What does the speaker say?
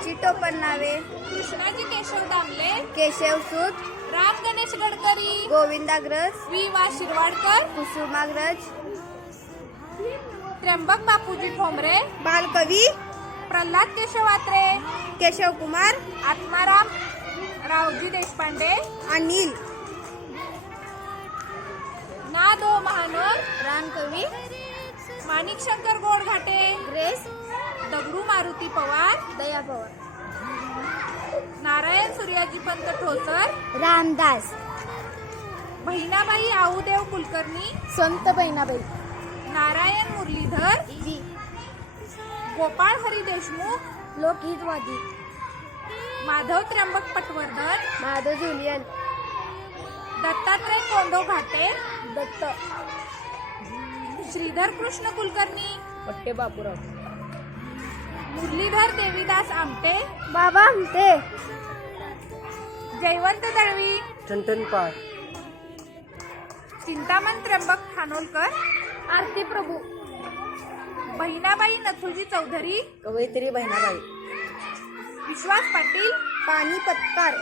यांची टोपण नावे कृष्णाजी केशव दामले, केशव सूत, राम गणेश गडकरी, गोविंदाग्रज, वी वा शिरवाडकर, कुसुमाग्रज, त्र्यंबक बापूजी ठोंबरे, बालकवी प्रल्हाद केशवात्रे, केशव कुमार, आत्माराम रावजी देशपांडे, अनिल ना दो महानोर, रानकवी, माणिकशंकर गोडघाटे, ग्रेस, दगडू मारुती पवार, दया पवार, नारायण सूर्याजी पंत ठोसर, रामदास, बहिणाबाई आऊदेव कुलकर्णी, संत बहिणाबाई, नारायण मुरलीधर, जी, गोपाळ हरी देशमुख, लोकहितवादी, माधव त्र्यंबक पटवर्धन, महादेव जुलियन, दत्तात्रय कोंडो घाटे, दत्त, श्रीधर कृष्ण कुलकर्णी, पट्टे बापूराव, मुरलीधर देवीदास आमटे, बाबा आमटे, जयवंत दळवी, ठणठण पाळ, चिंतामण त्र्यंबक खानोलकर, आरती प्रभू, बहिणाबाई नथुजी चौधरी, कवयित्री बहिणाबाई, विश्वास पाटील, पाणी पत्कार,